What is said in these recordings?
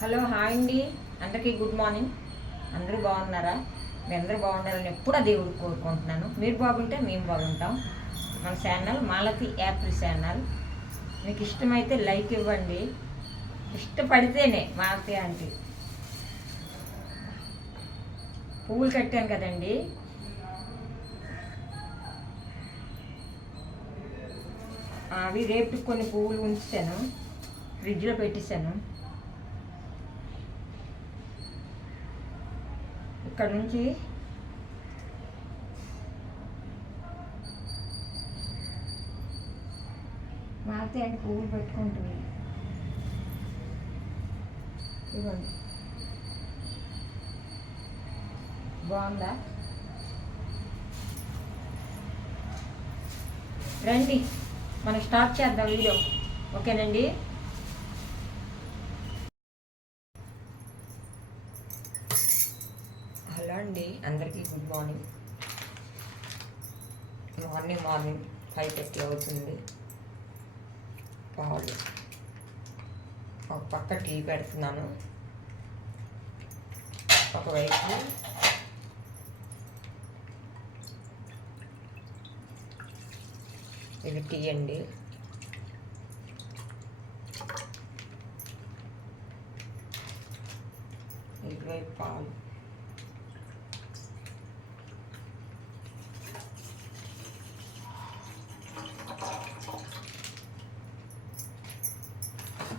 Hello hi అండి, అందరికీ good morning. అందరూ బాగున్నారా? మీ అందరూ బాగుండాలని ఎప్పుడూ దేవుడు కోరుకుంటున్నాను. మీరు బాగుంటే మేము బాగుంటాం. మన ఛానల్ మాలతి యాపిల్ ఛానల్. మీకు ఇష్టమైతే లైక్ ఇవ్వండి. ఇష్టపడితేనే మాలతి ఆంటీ. పువ్వులు కట్టాను కదండి, అవి రేపు కొన్ని పువ్వులు ఉంచాను, ఫ్రిడ్జ్లో పెట్టేశాను. ఇక్కడ నుంచి మాతే అంటే పువ్వులు పెట్టుకుంటుంది. ఇవ్వండి, బాగుందా? రండి మనం స్టార్ట్ చేద్దాం వీడియో. ఓకేనండి. హలో అండి, అందరికీ గుడ్ మార్నింగ్. మార్నింగ్ 5:30 అవుతుంది. పాలు ఒక పక్క టీ పెడుతున్నాను, ఒకవైపు ఇది టీ అండి. ఇటువైపు పాలు.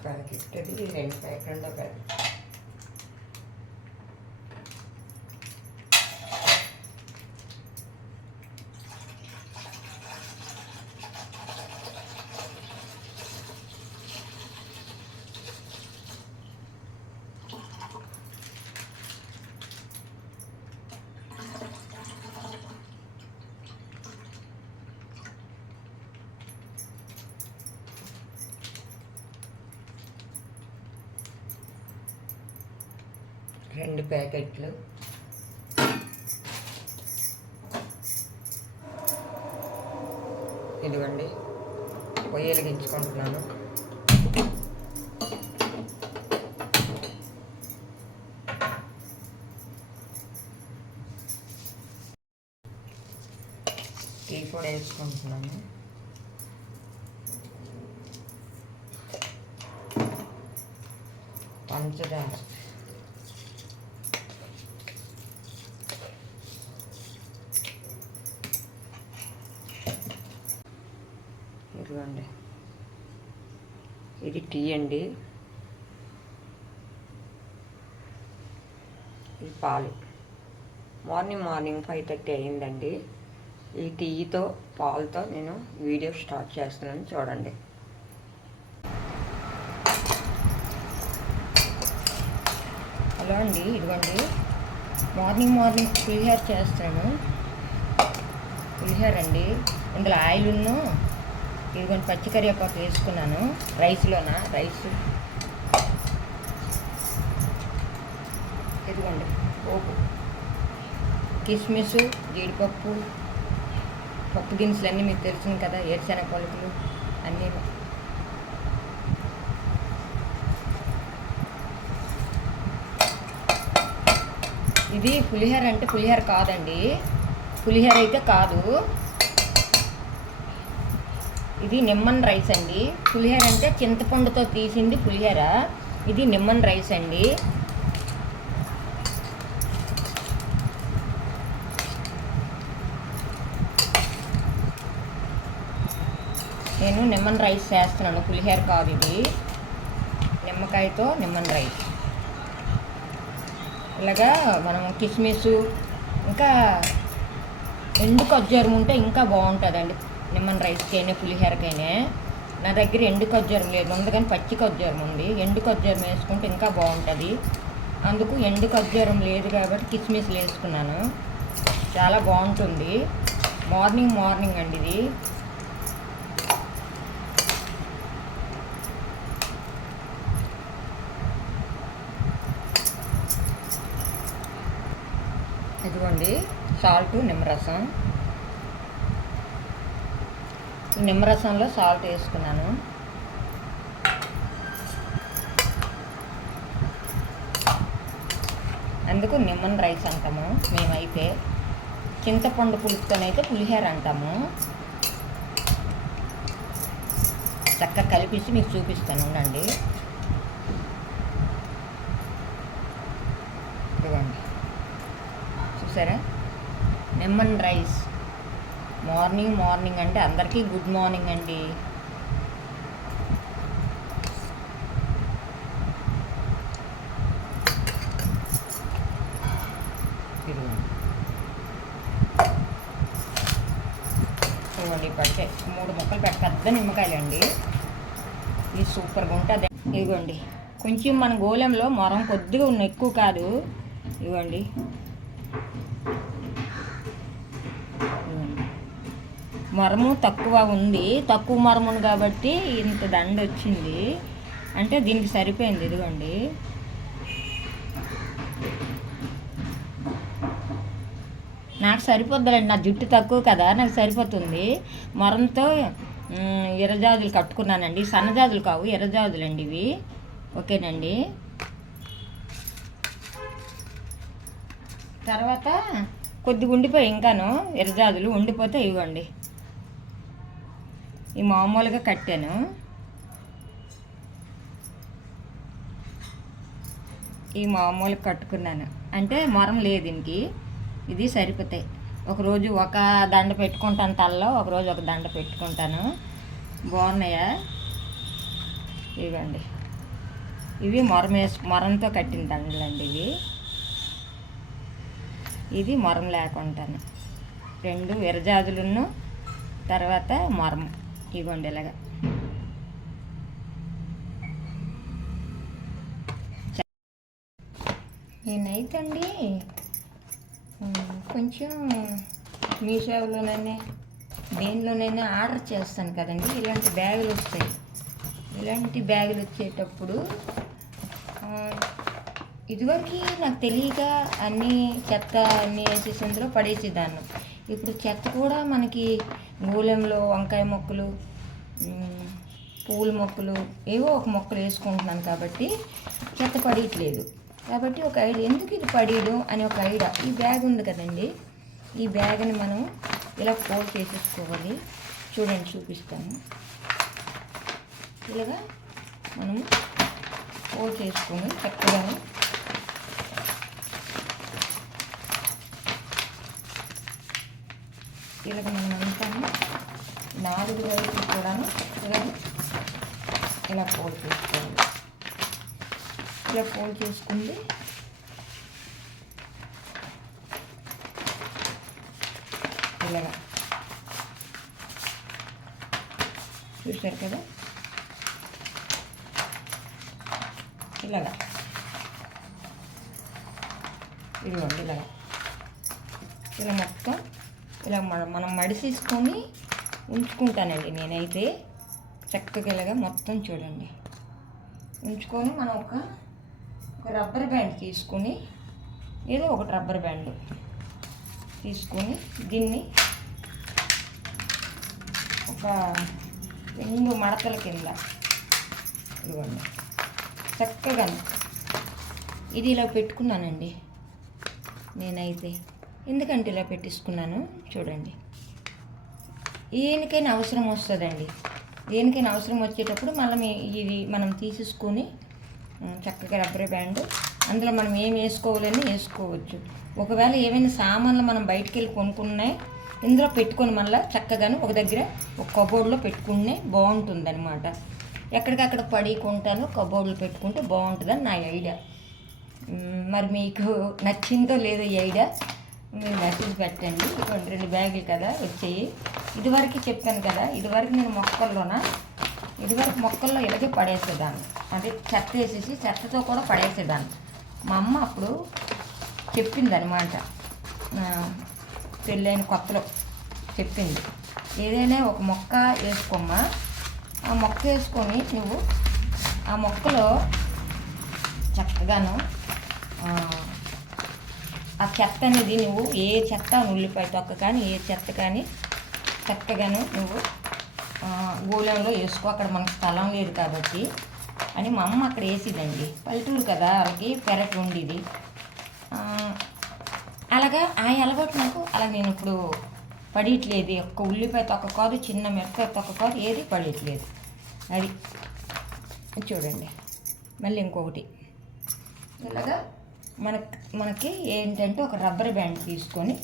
ప్యాకెట్ అది 2 ప్యాకెట్, రెండో ప్యాకెట్. రెండు ప్యాకెట్లు. ఇదిగోండి, పొయ్యి వెలిగించుకుంటున్నాను. టీ కూడా వేసుకుంటున్నాను. పంచదార, ఇదిగోండి, ఇది టీ అండి. ఇది పాలు. మార్నింగ్ 5:30 అయిందండి. ఈ టీతో పాలతో నేను వీడియో స్టార్ట్ చేస్తున్నాను, చూడండి. హలో అండి, ఇదిగోండి మార్నింగ్ పులిహోర చేస్తాను. పులిహోర అండి, ఇందులో ఆయిల్ను ఇదిగోండి పచ్చికరివేపాకు వేసుకున్నాను. రైస్ ఇదిగోండి పోపు, కిస్మిస్, జీడిపప్పు, పప్పు దినుసులు అన్నీ మీకు తెలిసింది కదా, ఏరుశనగ పలుకులు అన్నీ. ఇది పులిహోర అంటే పులిహోర కాదండి, పులిహోర అయితే కాదు. ఇది నిమ్మన్ రైస్ అండి. పులిహోర అంటే చింతపండుతో తీసింది పులిహోర. ఇది నిమ్మన్ రైస్ అండి. నేను నిమ్మన్ రైస్ చేస్తున్నాను, పులిహోర కాదు ఇది. నిమ్మకాయతో నిమ్మన్ రైస్. ఇలాగా మనం కిస్మిస్ ఇంకా ఎండు ఖర్జూరం ఉంటే ఇంకా బాగుంటుందండి. నిమ్మన్ రైస్కైనా పులిహోరకైనా. నా దగ్గర ఎండు ఖర్జూరం లేదు, అందుకని పచ్చి ఖర్జూరం ఉంది. ఎండు ఖర్జూరం వేసుకుంటే ఇంకా బాగుంటుంది. అందుకు ఎండు ఖర్జూరం లేదు కాబట్టి కిస్మిస్లు వేసుకున్నాను. చాలా బాగుంటుంది. మార్నింగ్ అండి ఇది. ఇదిగోండి సాల్ట్, నిమ్మరసం. నిమ్మరసంలో సాల్ట్ వేసుకున్నాను. అందుకు లెమన్ రైస్ అంటాము మేమైతే. చింతపండు పులుపుతోనైతే పులిహోర అంటాము. చక్కగా కలిపేసి మీకు చూపిస్తాను ఉండండి. ఇదిగోండి, చూసారా లెమన్ రైస్. మార్నింగ్ అంటే అందరికీ గుడ్ మార్నింగ్ అండి. ఇదిగోండి పట్టే 3 ముక్కలు పెద్ద నిమ్మకాయలు అండి. ఇది సూపర్గా ఉంటుంది. ఇదిగోండి కొంచెం మన గోళంలో మొరం కొద్దిగా ఉన్న, ఎక్కువ కాదు. ఇదిగోండి మొరము తక్కువ ఉంది, తక్కువ మొరమును కాబట్టి ఇంత దండ వచ్చింది. అంటే దీనికి సరిపోయింది. ఇదిగోండి నాకు సరిపోద్దులేండి, నా జుట్టు తక్కువ కదా, నాకు సరిపోతుంది. మొరంతో ఎర్రజాజులు కట్టుకున్నానండి. సన్నజాజులు కావు, ఎర్రజాజులు అండి ఇవి. ఓకేనండి. తర్వాత కొద్దిగా ఉండిపోయి ఇంకాను ఎర్రజాజులు ఉండిపోతే ఇవ్వండి, ఈ మామూలుగా కట్టాను. ఈ మామూలుగా కట్టుకున్నాను అంటే మొరం లేదు దీనికి. ఇది సరిపోతాయి. ఒకరోజు ఒక దండ పెట్టుకుంటాను తలలో, ఒకరోజు ఒక దండ పెట్టుకుంటాను. బాగున్నాయా? ఇవ్వండి, ఇవి మొరంతో కట్టిన దండలండి ఇవి. ఇది మొరం లేకుంటాను. 2 విరజాజులను, తర్వాత మొరం. ఇవ్వండి ఇలాగా. నేనైతే అండి కొంచెం మీషోలోనైనా దేనిలోనైనా ఆర్డర్ చేస్తాను కదండి. ఇలాంటి బ్యాగులు వస్తాయి. ఇలాంటి బ్యాగులు వచ్చేటప్పుడు ఇదివరకు నాకు తెలియక అన్నీ చెత్త అన్నీ వేసేసి అందులో పడేసేదాన్ని. ఇప్పుడు చెత్త కూడా మనకి గూలెంలో వంకాయ మొక్కలు, పూల మొక్కలు, ఏవో ఒక మొక్కలు వేసుకుంటున్నాను కాబట్టి చెత్త పడేయట్లేదు. కాబట్టి ఒక ఐడియా, ఎందుకు ఇది పడేయడం అని ఒక ఐడియా. ఈ బ్యాగ్ ఉంది కదండి, ఈ బ్యాగ్ని మనం ఇలా ఫోల్డ్ చేసేసుకోవాలి. చూడండి, చూపిస్తాను. ఇలాగా మనము ఫోల్డ్ చేసుకొని చక్కగా ఇలాగ మనం అంతాను 4 వైపులు కూడా ఇలా ఫోల్డ్ చేసుకోవాలి. ఇలా ఫోల్డ్ చేసుకుంది ఇలాగా. చూసారు కదా, ఇలాగా. ఇదిగోండి ఇలాగా. ఇలా మొత్తం ఇలా మనం మడిసేసుకొని ఉంచుకుంటానండి నేనైతే. చక్కగా ఇలాగా మొత్తం చూడండి ఉంచుకొని మనం ఒక రబ్బర్ బ్యాండ్ తీసుకొని, ఏదో ఒకటి రబ్బర్ బ్యాండ్ తీసుకొని దీన్ని ఒక 2 మడతల కింద ఇవ్వండి చక్కగా. ఇది ఇలా పెట్టుకున్నానండి నేనైతే. ఎందుకంటే ఇలా పెట్టించుకున్నాను చూడండి. దేనికైనా అవసరం వస్తుందండి. దేనికైనా అవసరం వచ్చేటప్పుడు మళ్ళీ ఇది మనం తీసేసుకొని చక్కగా రబ్బర్ బ్యాండ్ అందులో మనం ఏం వేసుకోవాలని వేసుకోవచ్చు. ఒకవేళ ఏమైనా సామాన్లు మనం బయటికి వెళ్ళి కొనుక్కున్నాయి ఇందులో పెట్టుకొని మళ్ళీ చక్కగాను ఒక దగ్గర ఒక కబోర్డ్లో పెట్టుకునే బాగుంటుంది అనమాట. ఎక్కడికక్కడ పడుకుంటాను, కబోర్డ్లో పెట్టుకుంటే బాగుంటుందని నా ఐడియా. మరి మీకు నచ్చిందో లేదో ఈ ఐడియా మీరు మెసేజ్ పెట్టండి. 2 బ్యాగులు కదా వచ్చాయి. ఇదివరకు చెప్పాను కదా, ఇదివరకు నేను మొక్కల్లో ఇలాగే పడేసేదాన్ని. అంటే చెత్త వేసేసి చెత్తతో కూడా పడేసేదాన్ని. మా అమ్మ అప్పుడు చెప్పింది అనమాట, పెళ్ళైన కొత్తలో చెప్పింది, ఏదైనా ఒక మొక్క వేసుకోమ్మా, ఆ మొక్క వేసుకొని నువ్వు ఆ మొక్కలో చక్కగాను ఆ చెత్త అనేది నువ్వు ఏ చెత్త ఉల్లిపాయ తొక్క కానీ ఏ చెత్త కానీ చక్కగాను నువ్వు గోళంలో వేసుకో, అక్కడ మనకు స్థలం లేదు కాబట్టి అని మా అమ్మ అక్కడ వేసిదండి. పల్లెటూరు కదా, వాళ్ళకి పెరటి ఉండేది. అలాగా ఆ అలవాటు నాకు అలా నేను ఇప్పుడు పడట్లేదు. ఒక్క ఉల్లిపాయ తొక్క కాదు, చిన్న మిరపకాయ తొక్క కాదు, ఏది పడట్లేదు. అది చూడండి. మళ్ళీ ఇంకొకటి ఇలాగా మనకి ఏంటంటే ఒక రబ్బర్ బ్యాండ్ తీసుకొని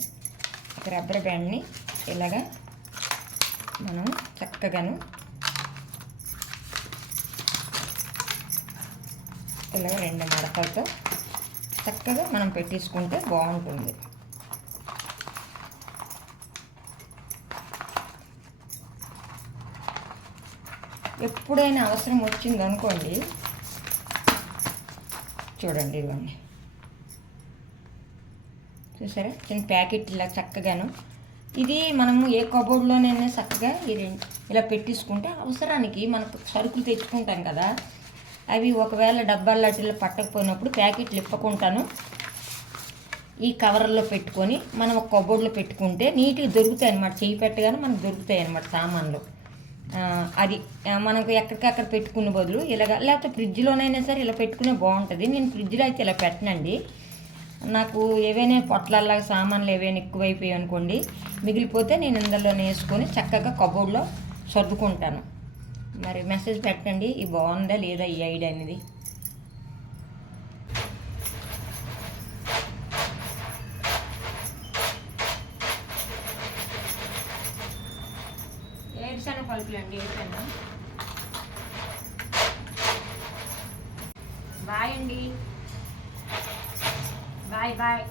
ఒక రబ్బర్ బ్యాండ్ని ఇలాగా మనం చక్కగాను ఇలాగ 2 మడతలతో చక్కగా మనం పెట్టేసుకుంటే బాగుంటుంది. ఎప్పుడైనా అవసరం వచ్చిందనుకోండి, చూడండి ఇవన్నీ చూసారా, చిన్న ప్యాకెట్ ఇలా చక్కగాను. ఇది మనము ఏ కబోర్డ్లోనైనా చక్కగా ఇలా పెట్టేసుకుంటే అవసరానికి మనకు సరుకులు తెచ్చుకుంటాం కదా, అవి ఒకవేళ డబ్బాల్లో అట్లా పట్టకపోయినప్పుడు ప్యాకెట్లు ఇప్పకుంటాను ఈ కవర్లో పెట్టుకొని మనం ఒక కబోర్డ్లో పెట్టుకుంటే నీట్గా దొరుకుతాయి అన్నమాట. చేయి పెట్టగానే మనకు దొరుకుతాయి అన్నమాట సామాన్లు. అది మనకు ఎక్కడికక్కడ పెట్టుకునే బదులు ఇలాగ, లేకపోతే ఫ్రిడ్జ్లోనైనా సరే ఇలా పెట్టుకునే బాగుంటుంది. నేను ఫ్రిడ్జ్లో అయితే ఇలా పెట్టనండి. నాకు ఏవైనా పొట్లాల్లాగా సామాన్లు ఏవైనా ఎక్కువైపోయాయి అనుకోండి, మిగిలిపోతే నేను ఇందులోనే వేసుకొని చక్కగా కబోర్డ్లో సర్దుకుంటాను. మరి మెసేజ్ పెట్టండి, ఇది బాగుందా లేదా ఈ ఐడియా అనేది. ఏడ్చాను పలుకులండి, ఏడ్చాను. బాయ్ అండి, బాయ్ బాయ్.